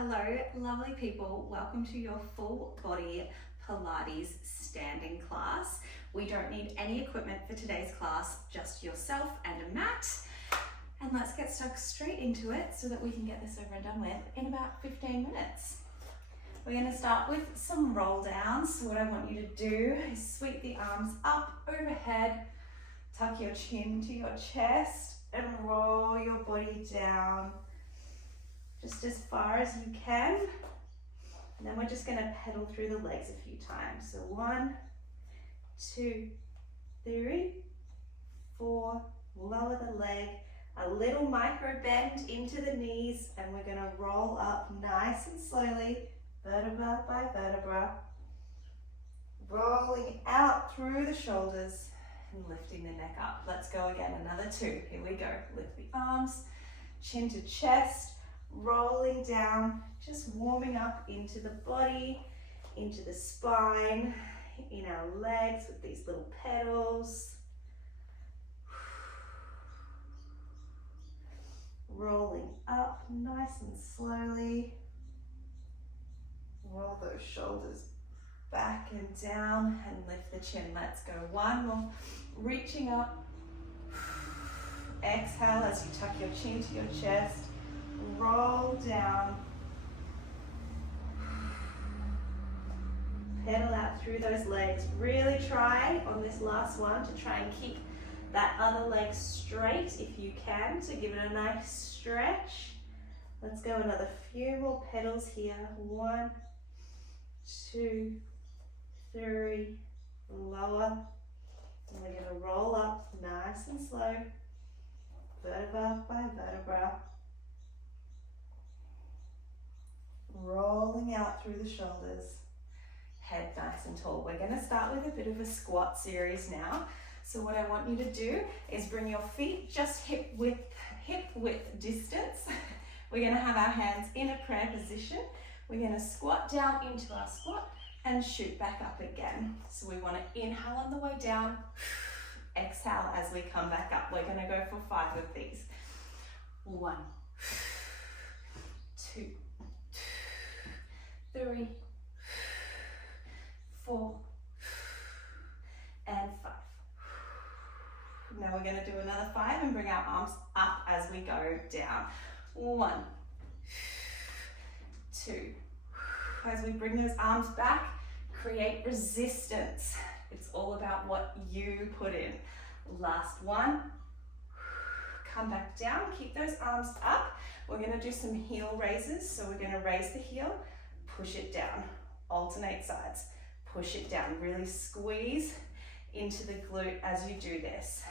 Hello, lovely people. Welcome to your full body Pilates standing class. We don't need any equipment for today's class, just yourself and a mat. And let's get stuck straight into it so that we can get this over and done with in about 15 minutes. We're going to start with some roll downs. So what I want you to do is sweep the arms up overhead, tuck your chin to your chest and roll your body down just as far as you can. And then we're just going to pedal through the legs a few times. So 1, 2, 3, 4, lower the leg, a little micro bend into the knees, and we're going to roll up nice and slowly, vertebra by vertebra, rolling out through the shoulders and lifting the neck up. Let's go again, another 2. Here we go. Lift the arms, chin to chest, rolling down, just warming up into the body, into the spine, in our legs with these little pedals. Rolling up nice and slowly. Roll those shoulders back and down and lift the chin. Let's go. 1 more. Reaching up. Exhale as you tuck your chin to your chest. Roll down. Pedal out through those legs. Really try on this last one to try and keep that other leg straight if you can, to give it a nice stretch. Let's go another few more pedals here. 1, 2, 3, lower. And we're going to roll up nice and slow, vertebra by vertebra. Rolling out through the shoulders, head nice and tall. We're going to start with a bit of a squat series now. So what I want you to do is bring your feet just hip width distance. We're going to have our hands in a prayer position. We're going to squat down into our squat and shoot back up again. So we want to inhale on the way down, exhale as we come back up. We're going to go for 5 of these. 1, 2, 3, 4, and 5. Now we're going to do another 5 and bring our arms up as we go down. 1, 2. As we bring those arms back, create resistance. It's all about what you put in. Last 1. Come back down, keep those arms up. We're going to do some heel raises. So we're going to raise the heel, push it down, alternate sides, push it down, really squeeze into the glute as you do this.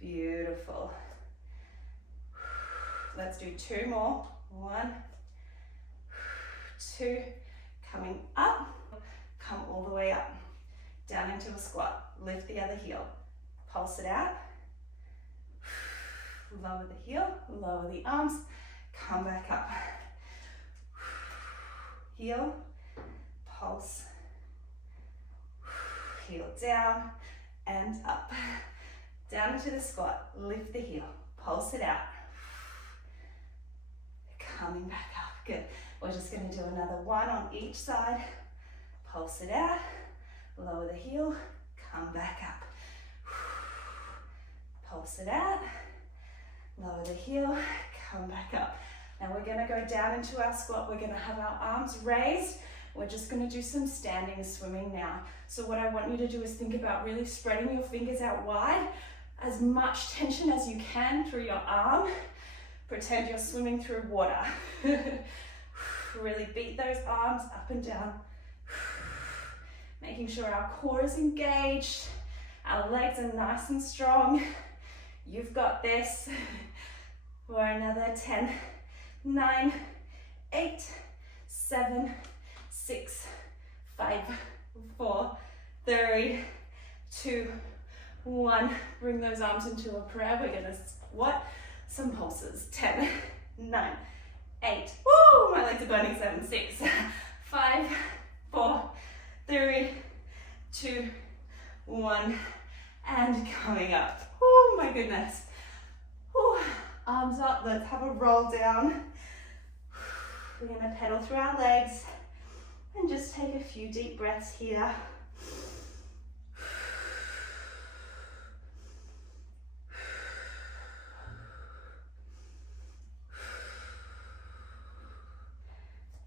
Beautiful. Let's do 2 more. 1, 2, coming up, come all the way up, down into a squat, lift the other heel, pulse it out, lower the heel, lower the arms, come back up, heel, pulse, heel down and up, down into the squat, lift the heel, pulse it out, coming back up. Good. We're just going to do another 1 on each side, pulse it out, lower the heel, come back up, pulse it out, lower the heel, come back up. Now we're going to go down into our squat. We're going to have our arms raised. We're just going to do some standing swimming now. So what I want you to do is think about really spreading your fingers out wide, as much tension as you can through your arm. Pretend you're swimming through water. Really beat those arms up and down. Making sure our core is engaged. Our legs are nice and strong. You've got this. For another 10, 9, 8, 7, 6, 5, 4, 3, 2, 1. Bring those arms into a prayer. We're going to squat. Some pulses. 10, 9, 8. Woo! My legs are burning. 7, 6, 5, 4, 3, 2, 1. And coming up. Oh my goodness. arms up. Let's have a roll down. We're gonna pedal through our legs and just take a few deep breaths here.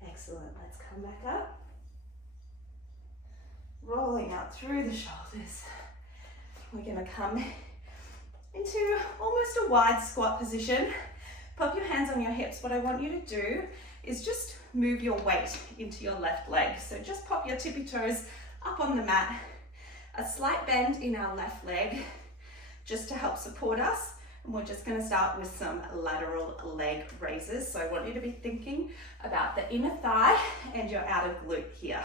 Excellent, let's come back up. Rolling out through the shoulders. We're gonna come into almost a wide squat position. Pop your hands on your hips. What I want you to do is just move your weight into your left leg. So just pop your tippy toes up on the mat. A slight bend in our left leg just to help support us. And we're just gonna start with some lateral leg raises. So I want you to be thinking about the inner thigh and your outer glute here.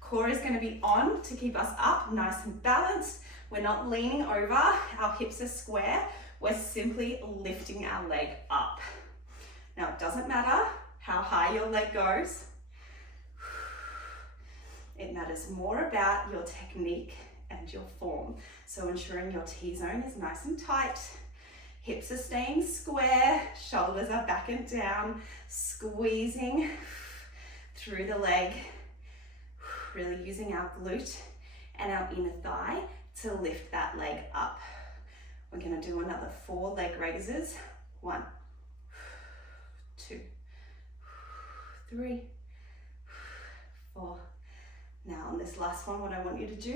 Core is gonna be on to keep us up, nice and balanced. We're not leaning over, our hips are square. We're simply lifting our leg up. Now it doesn't matter how high your leg goes. It matters more about your technique and your form. So ensuring your T-zone is nice and tight. Hips are staying square, shoulders are back and down, squeezing through the leg, really using our glute and our inner thigh to lift that leg up. We're gonna do another 4 leg raises. 1, 2, 3, 4. Now on this last one, what I want you to do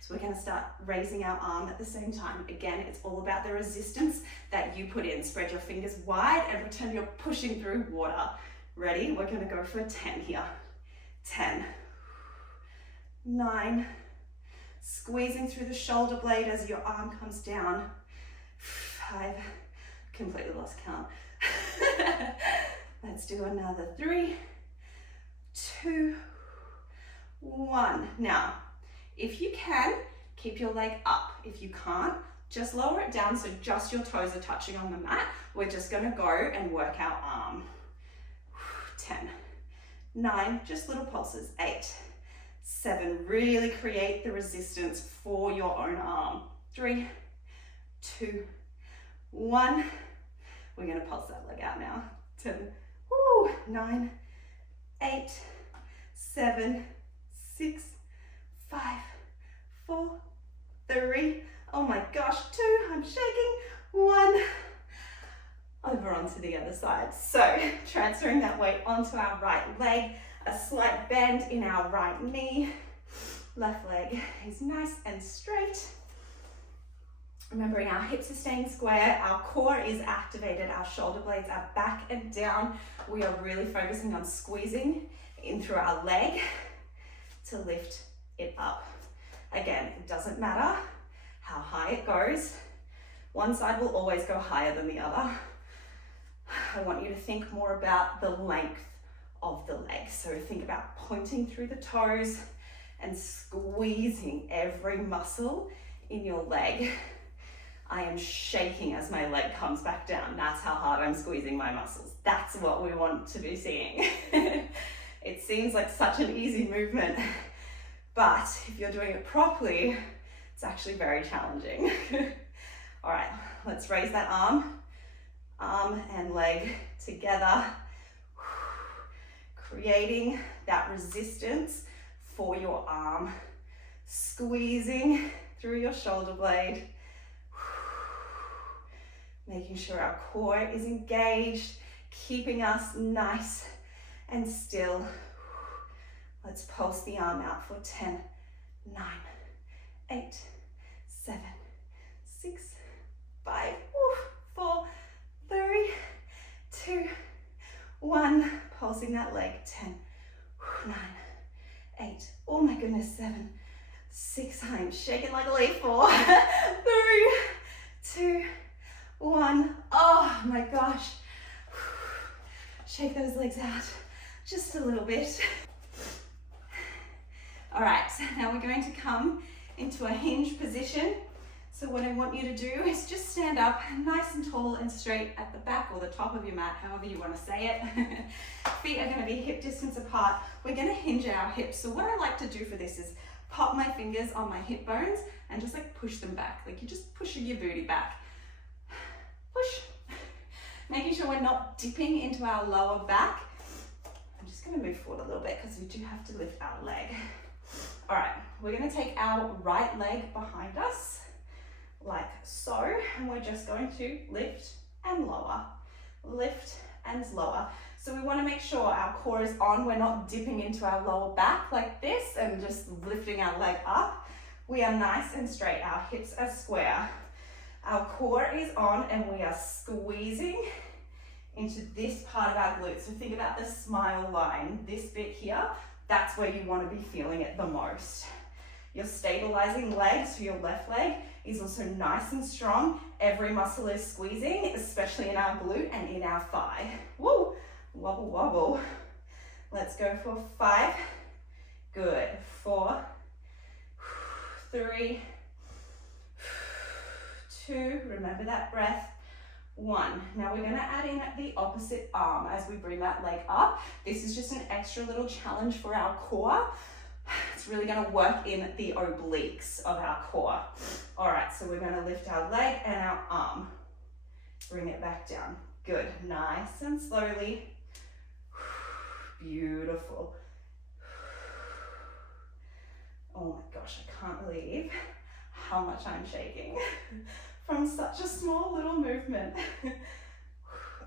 is we're gonna start raising our arm at the same time. Again, it's all about the resistance that you put in. Spread your fingers wide and pretend you're pushing through water. Ready? We're gonna go for a 10 here. 10, 9, squeezing through the shoulder blade as your arm comes down. 5, completely lost count. Let's do another 3, 2, 1. Now, if you can, keep your leg up. If you can't, just lower it down so just your toes are touching on the mat. We're just gonna go and work our arm. 10, 9, just little pulses. 8, 7, really create the resistance for your own arm. 3, 2, 1. We're gonna pulse that leg out now. 10, 9, 8, 7, 6, 5, 4, 3, oh my gosh, 2, I'm shaking, 1. Over onto the other side. So transferring that weight onto our right leg, a slight bend in our right knee. Left leg is nice and straight. Remembering our hips are staying square, our core is activated, our shoulder blades are back and down. We are really focusing on squeezing in through our leg to lift it up. Again, it doesn't matter how high it goes. One side will always go higher than the other. I want you to think more about the length of the leg. So think about pointing through the toes and squeezing every muscle in your leg. I am shaking as my leg comes back down. That's how hard I'm squeezing my muscles. That's what we want to be seeing. It seems like such an easy movement, but if you're doing it properly, it's actually very challenging. All right, let's raise that arm and leg together, creating that resistance for your arm, squeezing through your shoulder blade, making sure our core is engaged, keeping us nice and still. Let's pulse the arm out for 10, 9, 8, 7, 6, 5, 4, 3, 2, 1. Pulsing that leg. 10, 9, 8, oh my goodness, 7, 6, I'm shaking like a leaf. 4, 3, 2, 1. Oh my gosh. Shake those legs out just a little bit. All right, so now we're going to come into a hinge position. So what I want you to do is just stand up nice and tall and straight at the back or the top of your mat, however you want to say it. Feet are going to be hip distance apart. We're going to hinge our hips. So what I like to do for this is pop my fingers on my hip bones and just like push them back. Like you're just pushing your booty back. Push. we're not dipping into our lower back. I'm just going to move forward a little bit because we do have to lift our leg. All right, we're going to take our right leg behind us, like so, and we're just going to lift and lower, lift and lower. So we want to make sure our core is on. We're not dipping into our lower back like this and just lifting our leg up. We are nice and straight. Our hips are square. Our core is on and we are squeezing into this part of our glutes. So think about the smile line, this bit here, that's where you want to be feeling it the most. Your stabilizing leg, so your left leg, is also nice and strong. Every muscle is squeezing, especially in our glute and in our thigh. Woo! Wobble, wobble. Let's go for 5. Good. 4, 3, 2. Remember that breath. 1. Now we're going to add in the opposite arm as we bring that leg up. This is just an extra little challenge for our core. It's really going to work in the obliques of our core. All right, so we're going to lift our leg and our arm. Bring it back down. Good. Nice and slowly. Beautiful. Oh my gosh, I can't believe how much I'm shaking from such a small little movement.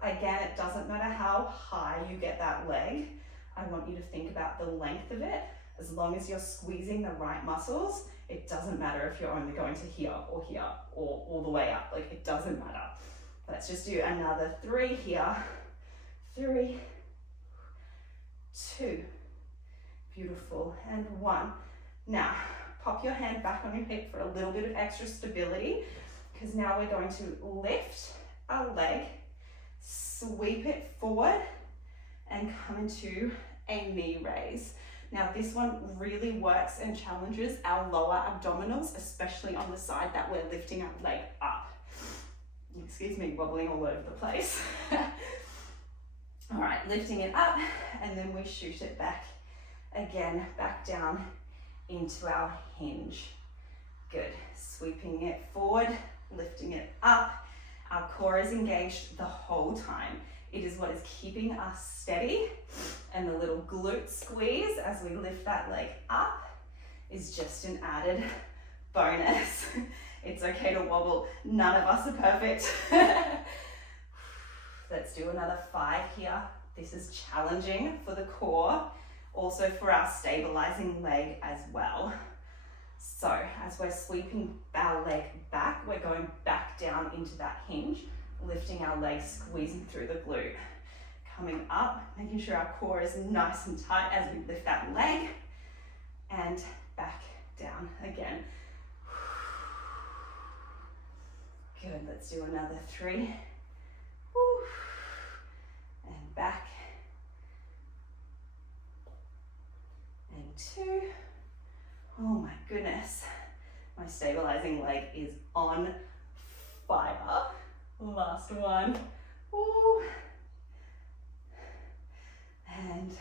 Again, it doesn't matter how high you get that leg. I want you to think about the length of it. As long as you're squeezing the right muscles, it doesn't matter if you're only going to here or all the way up. Like, it doesn't matter. Let's just do another 3 here. 3, 2. Beautiful. And 1. Now, pop your hand back on your hip for a little bit of extra stability, because now we're going to lift our leg, sweep it forward, and come into a knee raise. Now, this one really works and challenges our lower abdominals, especially on the side that we're lifting our leg up. Excuse me, wobbling all over the place. All right, lifting it up, and then we shoot it back again, back down into our hinge. Good. Sweeping it forward, lifting it up. Our core is engaged the whole time. It is what is keeping us steady, and the little glute squeeze as we lift that leg up is just an added bonus. It's okay to wobble. None of us are perfect. Let's do another 5 here. This is challenging for the core, also for our stabilizing leg as well. So as we're sweeping our leg back, we're going back down into that hinge, lifting our leg, squeezing through the glute. Coming up, making sure our core is nice and tight as we lift that leg, and back down again. Good, let's do another 3. Woo. And back. And 2. Oh my goodness. My stabilizing leg is on fire. Last one. Woo. And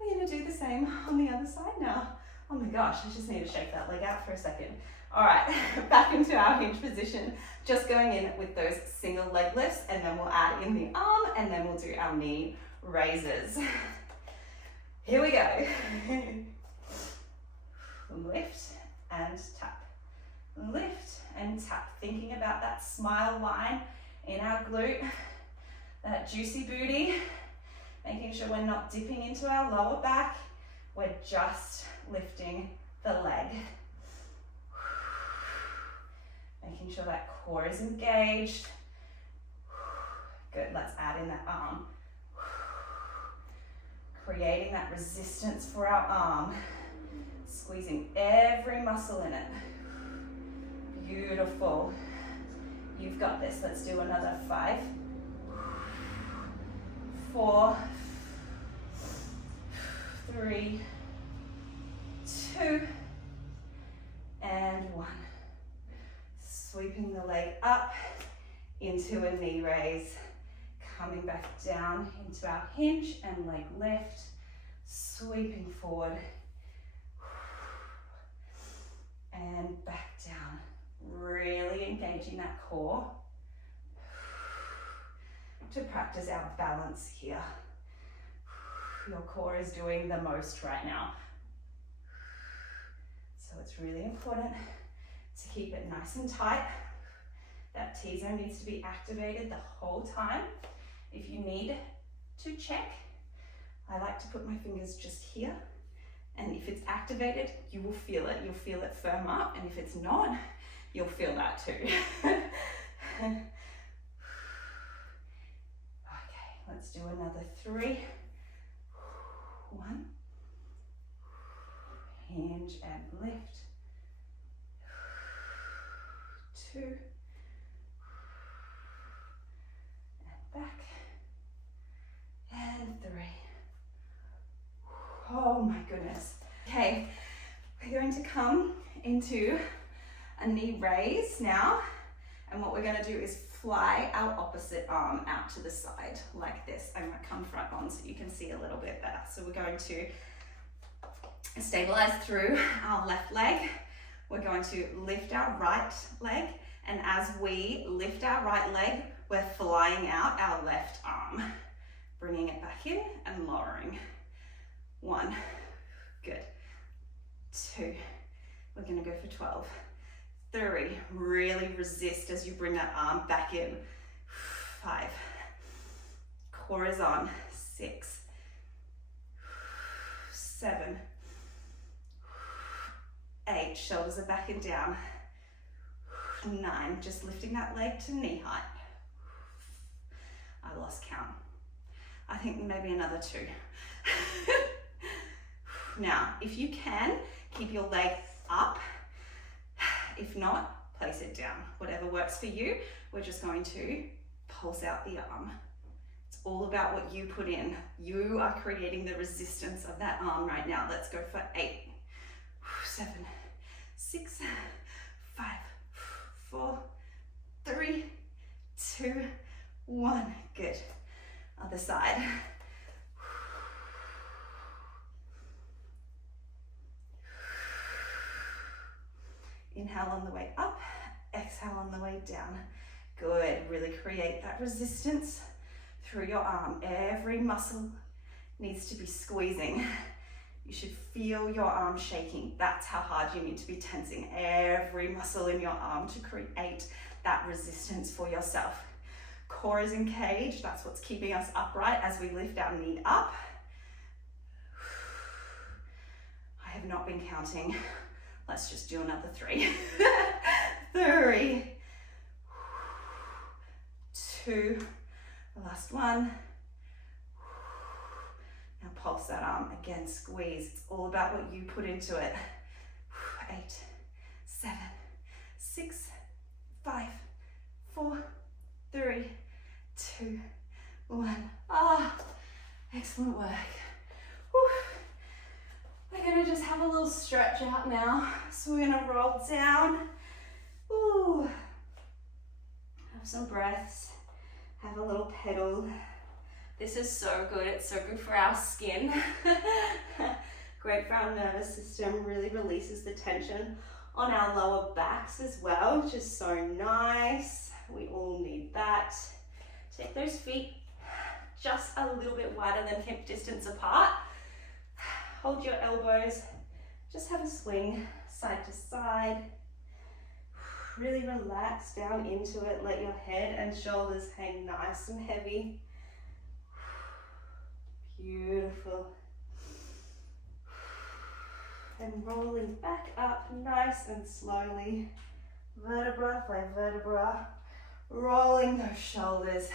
we're going to do the same on the other side now. Oh my gosh, I just need to shake that leg out for a second. All right, back into our hinge position. Just going in with those single leg lifts, and then we'll add in the arm, and then we'll do our knee raises. Here we go. Lift and tap. Lift and tap. Thinking about that smile line in our glute, that juicy booty. Making sure we're not dipping into our lower back. We're just lifting the leg. Making sure that core is engaged. Good, let's add in that arm. Creating that resistance for our arm. Squeezing every muscle in it. Beautiful. You've got this. Let's do another 5, 4, 3, 2, and 1. Sweeping the leg up into a knee raise, coming back down into our hinge and leg lift, sweeping forward and back down, really engaging that core. to practice our balance here. Your core is doing the most right now. So it's really important to keep it nice and tight. That T-zone needs to be activated the whole time. If you need to check, I like to put my fingers just here. And if it's activated, you will feel it. You'll feel it firm up. And if it's not, you'll feel that too. Okay, let's do another 3. 1. Hinge and lift. 2. And back. And 3. Oh my goodness. Okay, we're going to come into a knee raise now. And what we're going to do is fly our opposite arm out to the side like this. I'm going to come front on so you can see a little bit better. So we're going to stabilize through our left leg. We're going to lift our right leg. And as we lift our right leg, we're flying out our left arm. Bringing it back in and lowering. 1. Good. 2. We're going to go for 12. 3. Really resist as you bring that arm back in. 5. Core is on. 6. 7. 8. Shoulders are back and down. 9. Just lifting that leg to knee height. I lost count. I think maybe another 2. Now, if you can, keep your leg up. If not, place it down. Whatever works for you, we're just going to pulse out the arm. It's all about what you put in. You are creating the resistance of that arm right now. Let's go for 8, 7, 6, 5, 4, 3, 2, 1. Good. Other side. Inhale on the way up, exhale on the way down. Good, really create that resistance through your arm. Every muscle needs to be squeezing. You should feel your arm shaking. That's how hard you need to be tensing every muscle in your arm to create that resistance for yourself. Core is engaged, that's what's keeping us upright as we lift our knee up. I have not been counting. Let's just do another 3. 3, 2, the last one. Now pulse that arm again, squeeze. It's all about what you put into it. 8, 7, 6, 5, 4, 3, 2, 1. Ah, excellent work. Whew. We're going to just have a little stretch out now. So we're going to roll down. Ooh. Have some breaths. Have a little pedal. This is so good. It's so good for our skin. Great for our nervous system. Really releases the tension on our lower backs as well, which is so nice. We all need that. Take those feet just a little bit wider than hip distance apart. Hold your elbows, just have a swing side to side. Really relax down into it. Let your head and shoulders hang nice and heavy. Beautiful. And rolling back up nice and slowly, vertebra by vertebra, rolling those shoulders.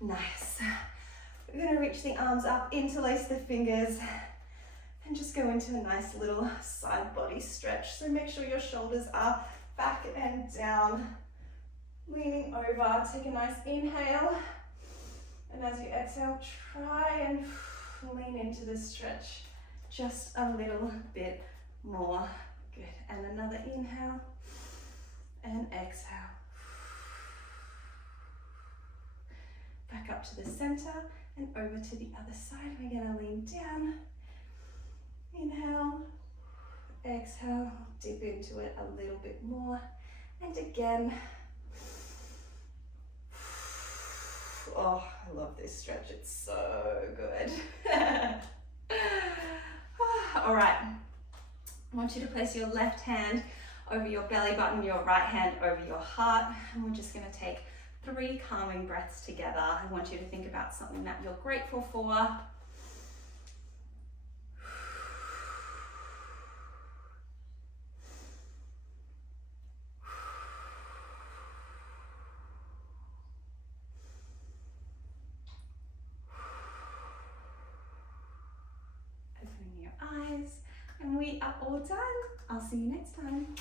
Nice. We're going to reach the arms up, interlace the fingers, and just go into a nice little side body stretch. So make sure your shoulders are back and down, leaning over. Take a nice inhale. And as you exhale, try and lean into this stretch just a little bit more. Good. And another inhale and exhale. Back up to the center and over to the other side. We're going to lean down. Inhale, exhale, dip into it a little bit more. And again. Oh, I love this stretch. It's so good. All right. I want you to place your left hand over your belly button, your right hand over your heart, and we're just going to take 3 calming breaths together. I want you to think about something that you're grateful for. Opening your eyes, and we are all done. I'll see you next time.